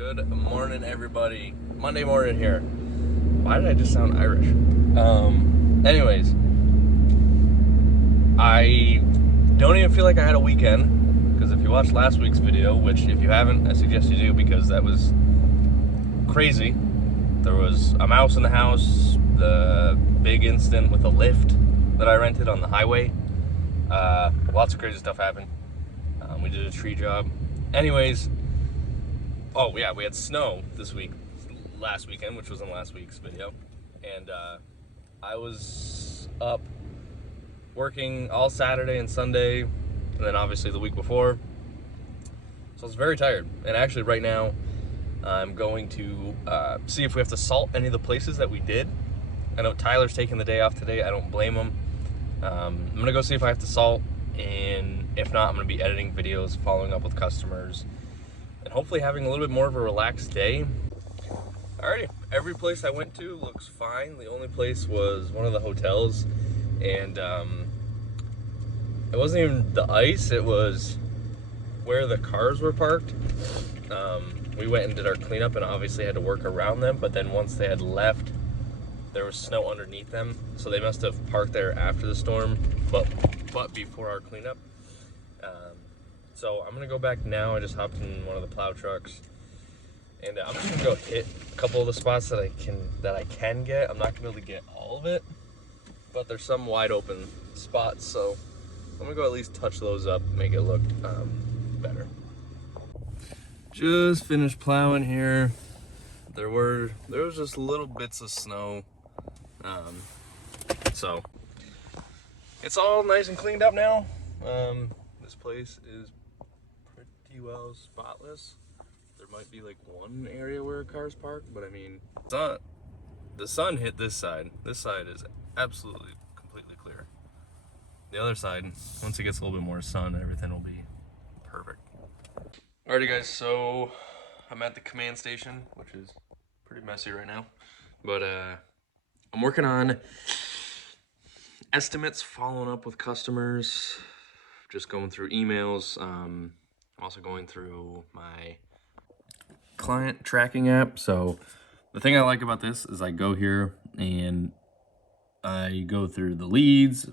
Good morning, everybody. Monday morning here. Why did I just sound Irish? Anyways, I don't even feel like I had a weekend, because if you watched last week's video, which if you haven't, I suggest you do, because that was crazy. There was a mouse in the house, the big incident with a lift that I rented on the highway. Lots of crazy stuff happened. We did a tree job. Anyways, oh yeah, we had snow last weekend, which was in last week's video. And I was up working all Saturday and Sunday, and then obviously the week before. So I was very tired. And actually right now, I'm going to see if we have to salt any of the places that we did. I know Tyler's taking the day off today. I don't blame him. I'm gonna go see if I have to salt, and if not, I'm gonna be editing videos, following up with customers, and hopefully having a little bit more of a relaxed day. Alrighty, every place I went to looks fine. The only place was one of the hotels, and it wasn't even the ice, it was where the cars were parked. We went and did our cleanup and obviously had to work around them, but then once they had left, there was snow underneath them, so they must have parked there after the storm, but before our cleanup. So I'm gonna go back now. I just hopped in one of the plow trucks, and I'm just gonna go hit a couple of the spots that I can get. I'm not gonna be able to get all of it, but there's some wide open spots, so I'm gonna go at least touch those up, make it look better. Just finished plowing here. There was just little bits of snow, so it's all nice and cleaned up now. This place is pretty well spotless. There might be like one area where a car's parked, but I mean, the sun hit this side. This side is absolutely completely clear. The other side, once it gets a little bit more sun, everything will be perfect. Alrighty guys, so I'm at the command station, which is pretty messy right now, but I'm working on estimates, following up with customers, just going through emails. I'm also going through my client tracking app. So the thing I like about this is I go here and I go through the leads.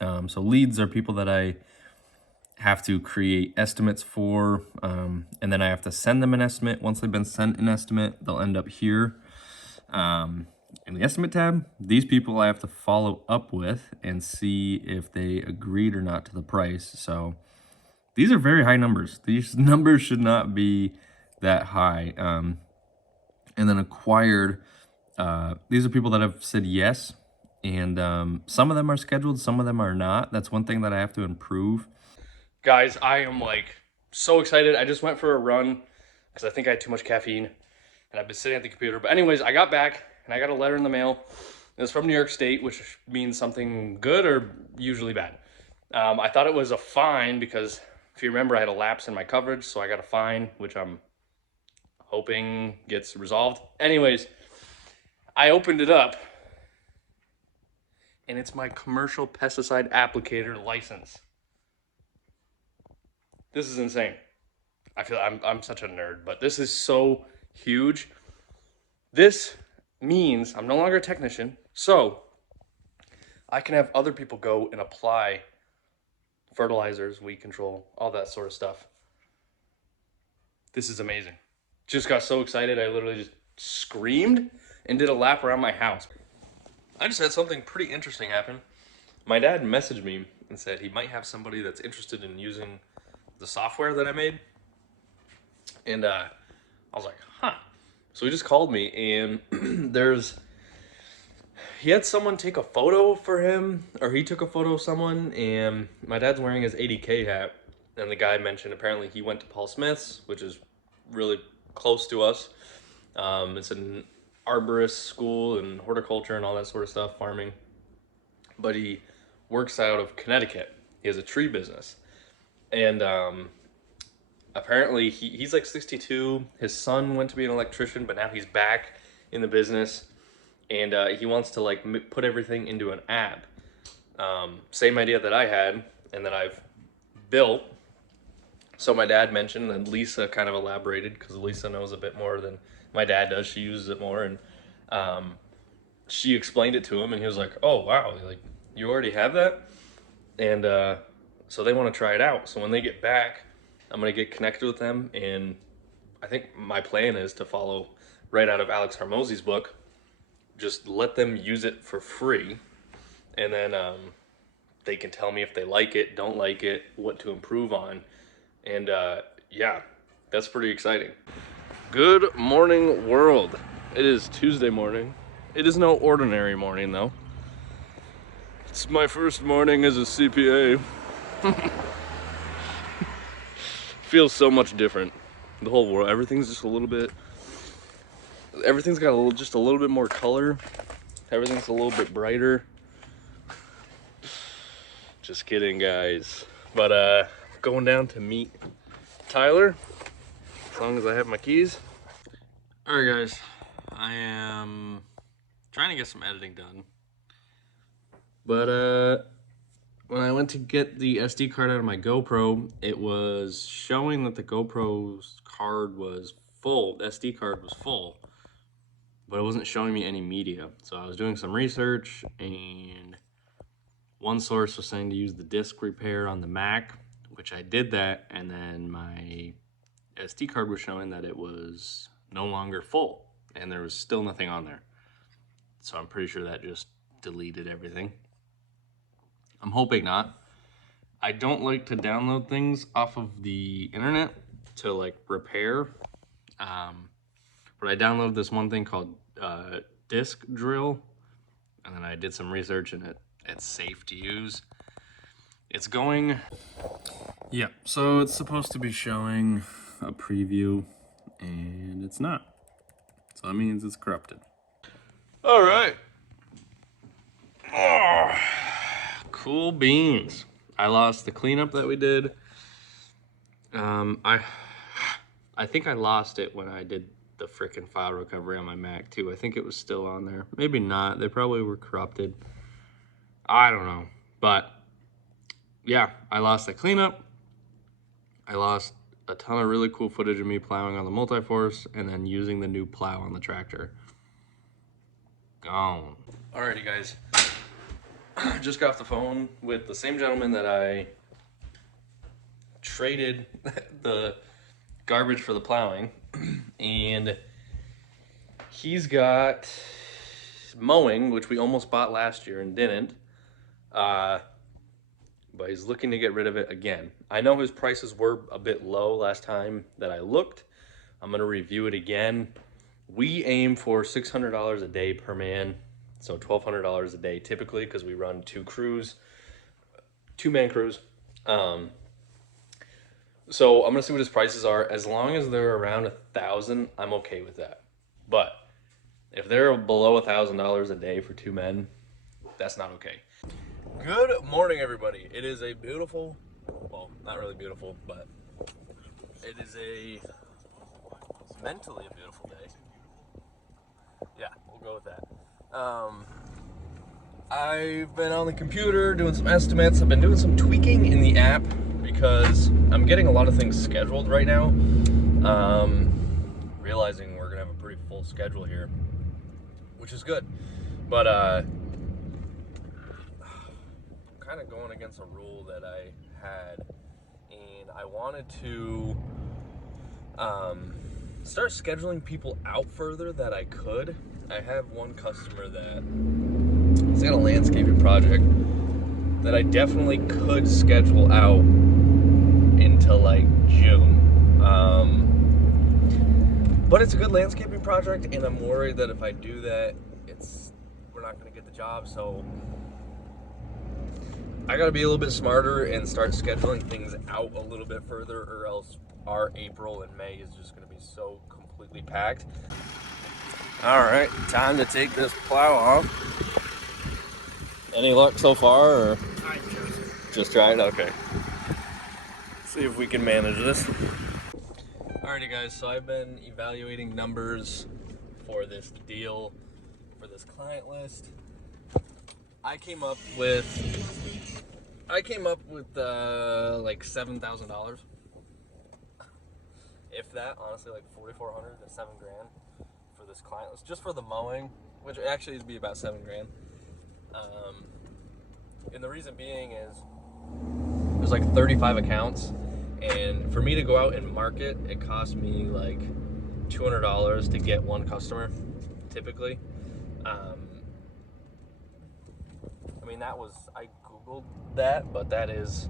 So leads are people that I have to create estimates for, and then I have to send them an estimate. Once they've been sent an estimate, they'll end up here in the estimate tab. These people I have to follow up with and see if they agreed or not to the price. So these are very high numbers. These numbers should not be that high. And then acquired, these are people that have said yes, and some of them are scheduled, some of them are not. That's one thing that I have to improve. Guys, I am like so excited. I just went for a run because I think I had too much caffeine and I've been sitting at the computer. But anyways, I got back and I got a letter in the mail. It was from New York State, which means something good or usually bad. I thought it was a fine because if you remember, I had a lapse in my coverage, so I got a fine, which I'm hoping gets resolved. Anyways, I opened it up and it's my commercial pesticide applicator license. This is insane. I feel I'm such a nerd, but this is so huge. This means I'm no longer a technician, so I can have other people go and apply fertilizers, weed control, all that sort of stuff. This is amazing. Just got so excited, I literally just screamed and did a lap around my house. I just had something pretty interesting happen. My dad messaged me and said he might have somebody that's interested in using the software that I made. And I was like, huh. So he just called me, and he had someone take a photo for him, or he took a photo of someone, and my dad's wearing his 80K hat, and the guy mentioned apparently he went to Paul Smith's, which is really close to us. It's an arborist school and horticulture and all that sort of stuff, farming. But he works out of Connecticut. He has a tree business. And apparently he's like 62. His son went to be an electrician, but now he's back in the business. And he wants to like put everything into an app. Same idea that I had and that I've built. So my dad mentioned, and Lisa kind of elaborated because Lisa knows a bit more than my dad does. She uses it more, and um, she explained it to him, and he was like, "Oh wow, like you already have that?" And so they want to try it out. So when they get back, I'm gonna get connected with them, and I think my plan is to follow right out of Alex Hormozy's book. Just let them use it for free, and then they can tell me if they like it, don't like it, what to improve on. And yeah, that's pretty exciting. Good morning, world. It is Tuesday morning. It is no ordinary morning, though. It's my first morning as a CPA. Feels so much different. The whole world, everything's just a little bit, everything's got just a little bit more color. Everything's a little bit brighter. Just kidding, guys. But going down to meet Tyler, as long as I have my keys. All right, guys, I am trying to get some editing done. But when I went to get the SD card out of my GoPro, it was showing that the GoPro's card was full, the SD card was full, but it wasn't showing me any media. So I was doing some research, and one source was saying to use the disk repair on the Mac, which I did that, and then my SD card was showing that it was no longer full, and there was still nothing on there. So I'm pretty sure that just deleted everything. I'm hoping not. I don't like to download things off of the internet to like repair. But I downloaded this one thing called Disk Drill, and then I did some research, and it's safe to use. It's going. Yeah, so it's supposed to be showing a preview, and it's not. So that means it's corrupted. All right. Oh, cool beans. I lost the cleanup that we did. I think I lost it when I did the frickin' file recovery on my Mac too. I think it was still on there. Maybe not. They probably were corrupted. I don't know. But yeah, I lost the cleanup. I lost a ton of really cool footage of me plowing on the multi-force and then using the new plow on the tractor. Gone. Alrighty, guys. Just got off the phone with the same gentleman that I traded the garbage for the plowing, and he's got mowing, which we almost bought last year and didn't, but he's looking to get rid of it again. I know his prices were a bit low last time that I looked. I'm gonna review it again. We aim for $600 a day per man, so $1,200 a day typically, because we run two man crews. So I'm gonna see what his prices are. As long as they're around $1,000, I'm okay with that. But if they're below $1,000 a day for two men, that's not okay. Good morning, everybody. It is a beautiful, well, not really beautiful, but it is mentally a beautiful day. Yeah, we'll go with that. I've been on the computer doing some estimates. I've been doing some tweaking in the app because I'm getting a lot of things scheduled right now. Realizing we're gonna have a pretty full schedule here, which is good. But kind of going against a rule that I had, and I wanted to start scheduling people out further that I could. I have one customer that has got a landscaping project that I definitely could schedule out into like June. But it's a good landscaping project, and I'm worried that if I do that, we're not gonna get the job. So I gotta be a little bit smarter and start scheduling things out a little bit further, or else our April and May is just gonna be so completely packed. All right, time to take this plow off. Any luck so far, or? I just tried? Okay. See if we can manage this. Alrighty, guys, so I've been evaluating numbers for this deal, for this client list. I came up with like $7,000. if that, honestly, like $4,400 to $7,000 for this client list, just for the mowing, which actually would be about $7,000. And the reason being is there's like 35 accounts, and for me to go out and market, it costs me like $200 to get one customer, typically. I mean, I Googled that, but that is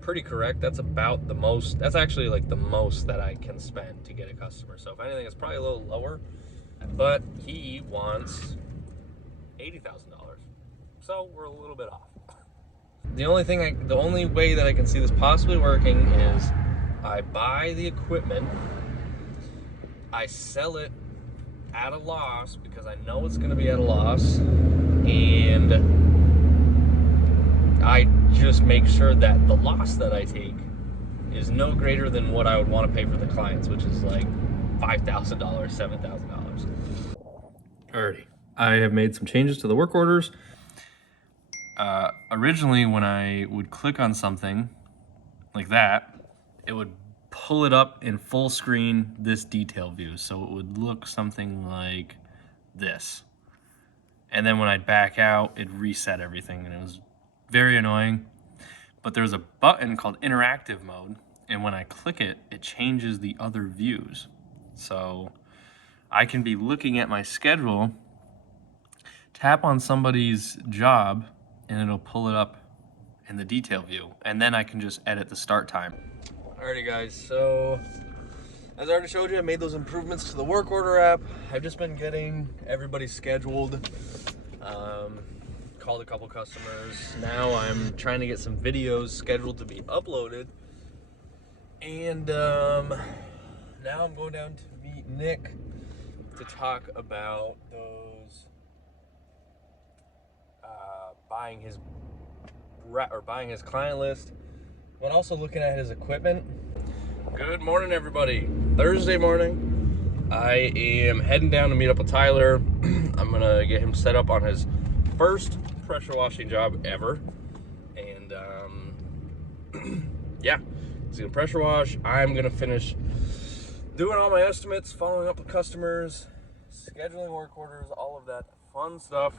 pretty correct. That's about the most, that's actually like the most that I can spend to get a customer. So if anything, it's probably a little lower, but he wants $80,000. So we're a little bit off. The only way that I can see this possibly working is I buy the equipment, I sell it at a loss because I know it's going to be at a loss, and I just make sure that the loss that I take is no greater than what I would want to pay for the clients, which is like $5,000, $7,000. Alrighty, I have made some changes to the work orders. Originally, when I would click on something like that, it would pull it up in full screen, this detail view. So it would look something like this. And then when I'd back out, it'd reset everything, and it was very annoying. But there's a button called interactive mode, and when I click it, it changes the other views. So I can be looking at my schedule, tap on somebody's job, and it'll pull it up in the detail view, and then I can just edit the start time. Alrighty guys, so as I already showed you, I made those improvements to the work order app. I've just been getting everybody scheduled, called a couple customers. Now I'm trying to get some videos scheduled to be uploaded, and now I'm going down to meet Nick to talk about those buying his client list, but also looking at his equipment. Good morning, everybody. Thursday morning. I am heading down to meet up with Tyler. I'm gonna get him set up on his first pressure washing job ever, and yeah, he's gonna pressure wash. I'm gonna finish doing all my estimates, following up with customers, scheduling work orders, all of that fun stuff.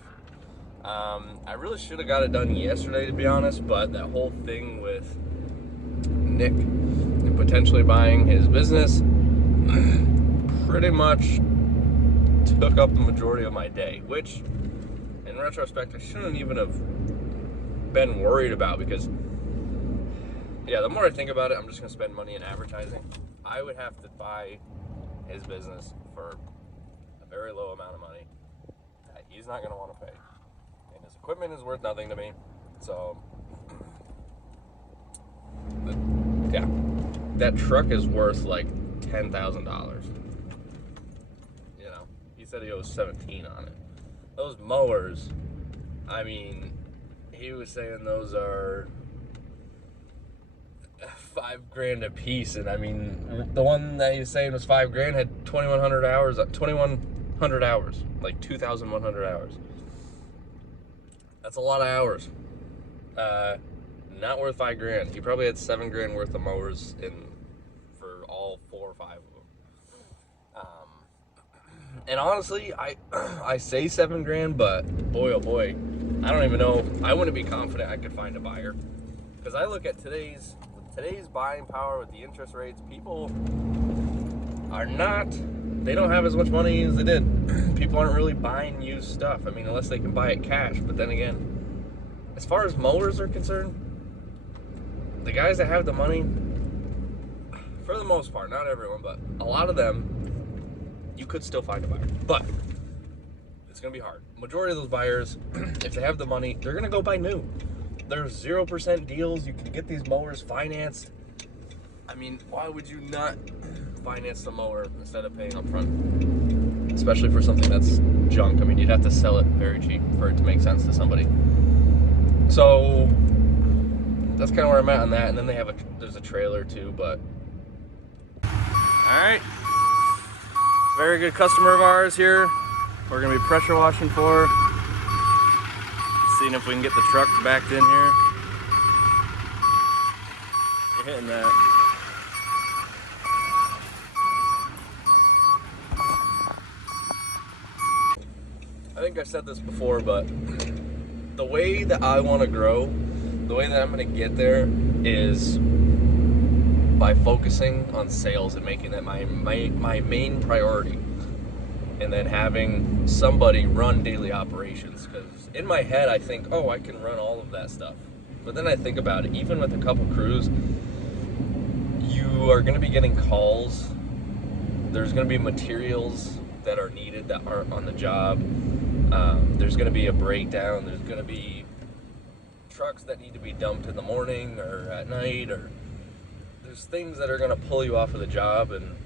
I really should have got it done yesterday, to be honest, but that whole thing with Nick and potentially buying his business pretty much took up the majority of my day, which in retrospect I shouldn't even have been worried about, because yeah, the more I think about it, I'm just gonna spend money in advertising. I would have to buy his business for a very low amount of money that he's not gonna want to pay. And his equipment is worth nothing to me. So, yeah, that truck is worth like $10,000. You know, he said he owes 17 on it. Those mowers, I mean, he was saying those are $5,000 a piece, and I mean, the one that he was saying was $5,000 had 2,100 hours, like 2,100 hours. That's a lot of hours. Not worth $5,000. He probably had $7,000 worth of mowers for all 4 or 5 of them. And honestly, I say $7,000, but boy oh boy, I don't even know. I wouldn't be confident I could find a buyer, because I look at today's buying power with the interest rates. People are not. They don't have as much money as they did. People aren't really buying used stuff. I mean, unless they can buy it cash. But then again, as far as mowers are concerned, the guys that have the money, for the most part, not everyone, but a lot of them, you could still find a buyer. But it's going to be hard. Majority of those buyers, if they have the money, they're going to go buy new. There's 0% deals. You can get these mowers financed. I mean, why would you not finance the mower instead of paying up front? Especially for something that's junk. I mean, you'd have to sell it very cheap for it to make sense to somebody. So that's kind of where I'm at on that. And then there's a trailer too, but all right. Very good customer of ours here. We're gonna be pressure washing for. Seeing if we can get the truck backed in here. You're hitting that. think I said this before, but the way that I want to grow, the way that I'm going to get there is by focusing on sales and making that my main priority, and then having somebody run daily operations. Because in my head I think, oh, I can run all of that stuff, but then I think about it, even with a couple crews, you are going to be getting calls, there's going to be materials that are needed that aren't on the job, there's going to be a breakdown, there's going to be trucks that need to be dumped in the morning or at night, or there's things that are going to pull you off of the job, and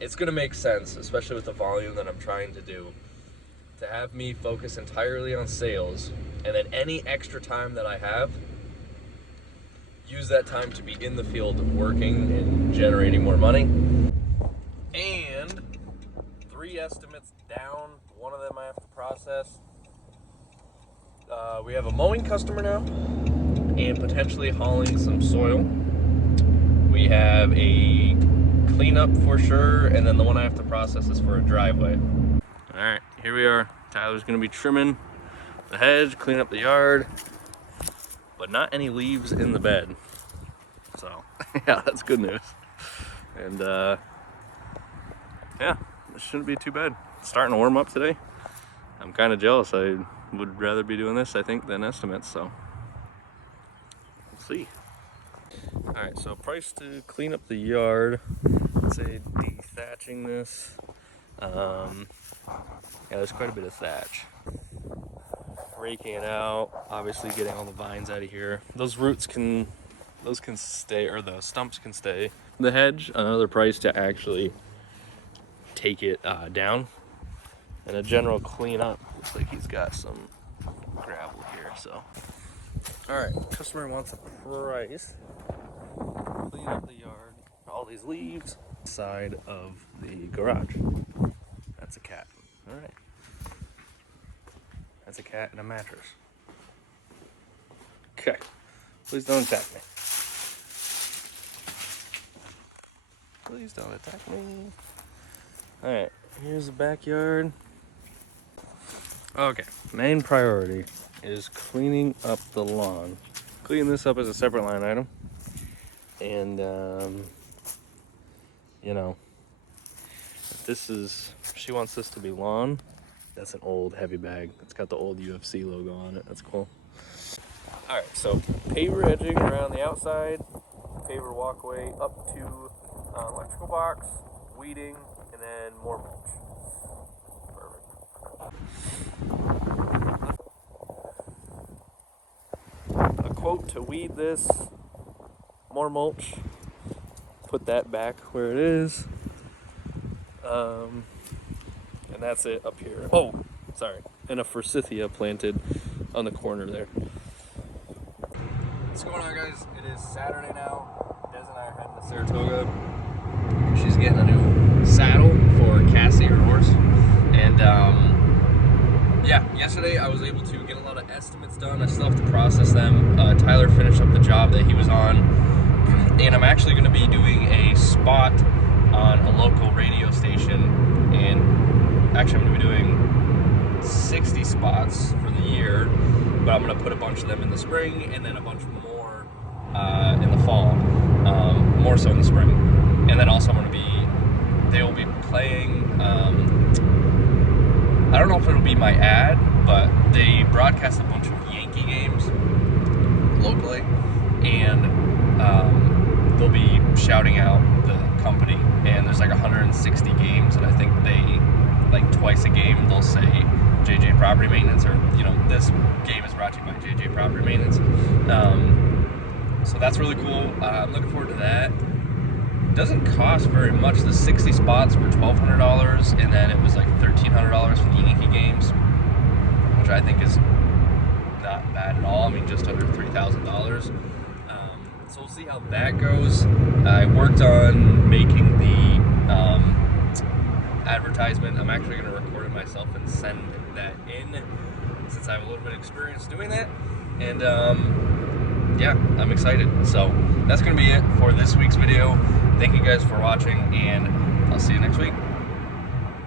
it's going to make sense, especially with the volume that I'm trying to do, to have me focus entirely on sales, and then any extra time that I have, use that time to be in the field working and generating more money. And 3 estimates down, one of them I have to process. We have a mowing customer now, and potentially hauling some soil. We have a cleanup for sure, and then the one I have to process is for a driveway. All right, here we are. Tyler's gonna be trimming the hedge, cleaning up the yard, but not any leaves in the bed. So, yeah, that's good news. And yeah, this shouldn't be too bad. It's starting to warm up today. I'm kind of jealous. I would rather be doing this, I think, than estimates, so we'll see. All right, so price to clean up the yard, let's say de-thatching this. Yeah, there's quite a bit of thatch. Raking it out, obviously getting all the vines out of here. Those roots can stay, or the stumps can stay. The hedge, another price to actually take it down. And a general cleanup, looks like he's got some gravel here, so. All right, customer wants a price. Clean up the yard, all these leaves, side of the garage. That's a cat, all right. That's a cat and a mattress. Okay, please don't attack me. Please don't attack me. All right, here's the backyard. Okay, main priority is cleaning up the lawn. Cleaning this up as a separate line item. And, you know, she wants this to be lawn. That's an old heavy bag. It's got the old UFC logo on it. That's cool. All right, so paver edging around the outside, paver walkway up to electrical box, weeding, and then more mulch. Perfect. A quote to weed this, more mulch, put that back where it is, and that's it up here. Oh, sorry, and a forsythia planted on the corner there. What's going on, guys? It is Saturday now. Des and I are heading to Saratoga. She's getting a new saddle for Cassie, her horse. And yeah, yesterday I was able to get a lot of estimates done. I still have to process them. Tyler finished up the job that he was on. And I'm actually going to be doing a spot on a local radio station. And actually I'm going to be doing 60 spots for the year. But I'm going to put a bunch of them in the spring and then a bunch more in the fall. More so in the spring. And then also they will be playing, I don't know if it'll be my ad, but they broadcast a bunch of Yankee games locally, and they'll be shouting out the company, and there's like 160 games, and I think they, like twice a game, they'll say JJ Property Maintenance, or, you know, this game is brought to you by JJ Property Maintenance. So that's really cool. I'm looking forward to that. Doesn't cost very much. The 60 spots were $1,200, and then it was like $1,300 for the Yankee games, which I think is not bad at all. I mean, just under $3,000. So we'll see how that goes. I worked on making the advertisement. I'm actually going to record it myself and send that in, since I have a little bit of experience doing that. And yeah, I'm excited. So that's going to be it for this week's video. Thank you guys for watching, and I'll see you next week.